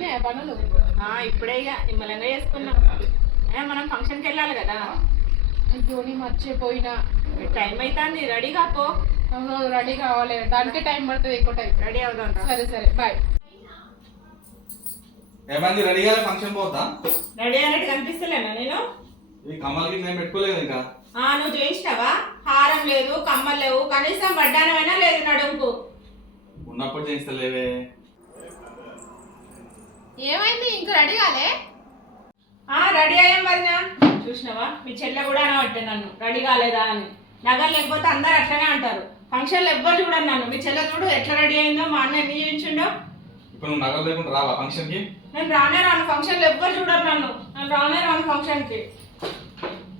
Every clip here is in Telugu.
పనులు? ఆ, ఇప్పుడే ఇక నిమ్మలంగా చేసుకున్నాం. ఏ, మనం ఫంక్షన్కి వెళ్ళాలి కదా? అయ్యో నీ మర్చిపోయినా. టైం అవుతుంది రెడీ కాపో రెడీ కావాలి. దానికే టైం పడుతుంది ఎక్కువ టైం. రెడీ అవుదాం. సరే సరే బాయ్. ఏమైంది రెడీగా ఫంక్షన్ పోతా రెడీ అన్నట్టు కనిపిస్తలేనా నేను? ఈ కమ్మలకి నేను పెట్టుకోలేదు ఇంకా? ఆ నువ్వు చేయించినావా? హారం లేదు కమ్మలు లేవు కనీసం వడ్డానమైనా లేదు నడుముకు. ఉన్నప్పుడు చేయిస్తలేవే. ఏమైంది? ఇంకా రెడీ కాలే? ఆ రెడీ అయ్యాం వదినా. చూసినావా? మీ చెల్లె కూడా అనబట్టే నన్ను. రెడీ కాలేదా అని. నగలు లేకపోతే అందరు అట్లనే అంటారు. ఫంక్షన్లు ఎవ్వరు చూడరు నన్ను. మీ చెల్లె చూడు ఎట్లా రెడీ అయిందో మా అన్న ఎన్ని చేయించిండో. ఇప్పుడు నువ్వు నగలు లేకుండా రావా ఫంక్షన్కి? నేను రానే రాను. ఫంక్షన్లు ఎవ్వరు చూడరు నన్ను. నేను రానే రాను ఫంక్షన్కి.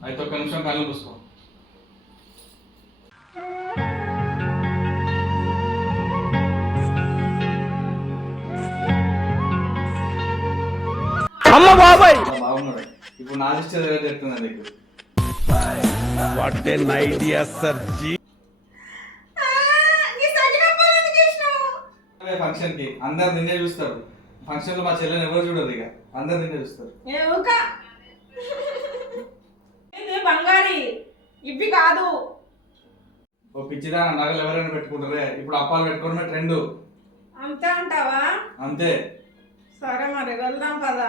అయితే ఒక్క నిమిషం కళ్ళు మూసుకో. అమ్మ బాబాయ్! ఇప్పుడు నా దగ్గర చెప్తున్నా నీకు? వాట్ ఎన్ ఐడియా సర్జీ ఫంక్షన్కి. అందరు నిన్నే చూస్తారు. ఫంక్షన్లో మా చెల్లెని ఎవరు చూడరు ఇక. అందరు నిన్నే చూస్తారు. ఏ ఊక ఏంది బంగారి? ఇవి కాదు. ఓ పిచ్చిదా నగలు ఎవరైనా పెట్టుకుంటారే? ఇప్పుడు అప్పాలు పెట్టుకోవడమే ట్రెండ్. అంతే అంటావా? అంతే. సరే మరి వెళ్దాం కదా